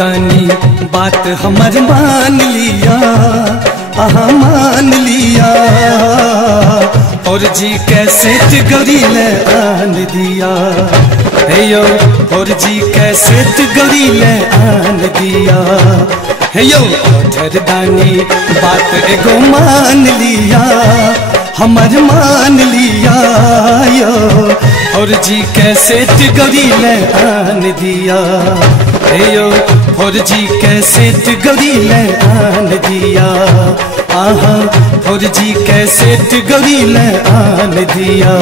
दानी बात हमर मान लिया, मान लिया। और जी कैसे गौरी ले आन दिया, हे यो और जी कैसे गौरी ले आन दिया, हे यो दानी बात एगो मान लिया, हमर मान लिया यो। और जी कैसे गौरी ले आन दिया, हे यो और जी कैसे गौरी ले आन दिया, आहा और जी कैसे गौरी ले आन दिया।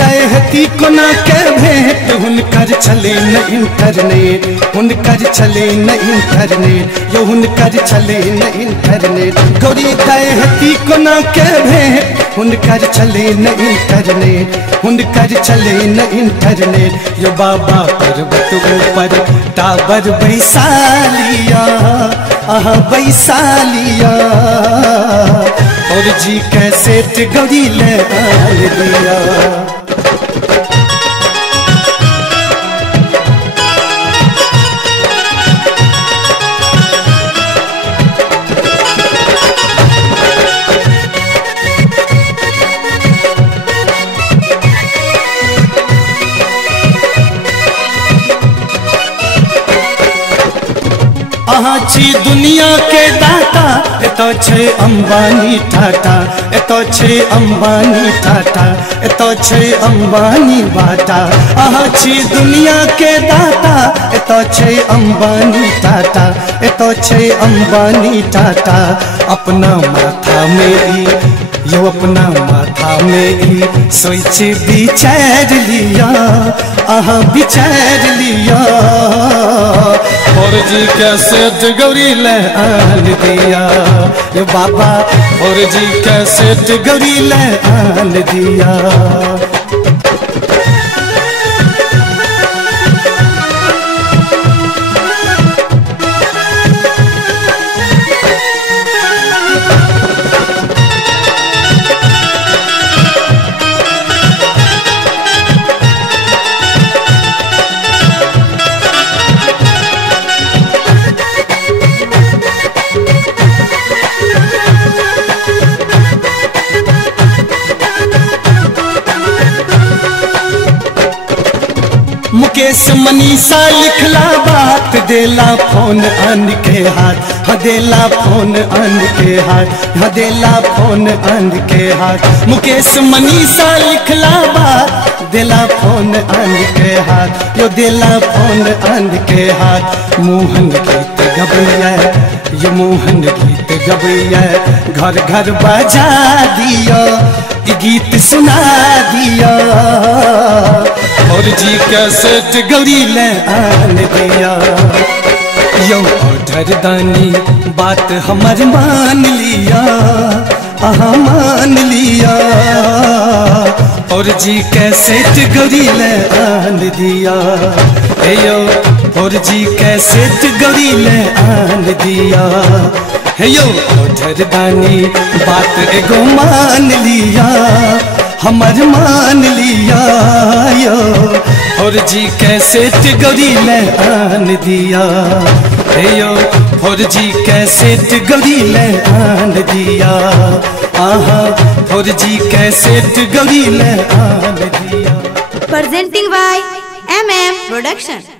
दहती कोना के भेंट हुनकर चले न इंटरनेट, हुनकर चले न इंटरनेट, यो हुनकर चले न इंटरनेट। गौरी दहती कोना के भेंट हुनकर चले न इंटरनेट, हुनकर चले न इंटरनेट। यो बाबा पर्वत ऊपर टावर बैसालिया, आहा बैसालिया। और जी कैसे गौरी ले आन दिया। अहाँ छी दुनिया के दाता, एतो छे अंबानी टाटा, एतो छे अंबानी टाटा, एतो छे अंबानी बाटा। अहाँ छी दुनिया के दाता, एतो छे अंबानी टाटा, एतो छे अंबानी टाटा। अपना माथा में यो अपना माथा में सोच विचार लिया, आहा विचार लिया। और जी कैसे गौरी ले आन दिया, ये बाबा और जी कैसे गौरी ले आन दिया। मुकेश मनीषा लिखला बात, देला फोन आन के हाथ, देला फोन आन के हाथ, देला फोन आन के हाथ। मुकेश मनीषा लिखला बात, देला फोन आन के हाथ, यो देला फोन आन के हाथ। मोहन गीत गबैया, ये मोहन गीत गबैया, घर घर बजा दिया, गीत सुना दिया। और जी कैसे गौरी ले आन दिया, यो दानी बात हमर मान लिया, आहा मान लिया। और जी कैसे गौरी ले आन दिया, यो और जी कैसे गौरी ले आन दिया, यो दानी बात एगो मान लिया, हमर मान लिया यो। और जी कैसे गौरी ले आन दिया, हे यो और जी कैसे गौरी ले आन दिया, आहा और जी कैसे गौरी ले आन दिया। Presenting by MM Production।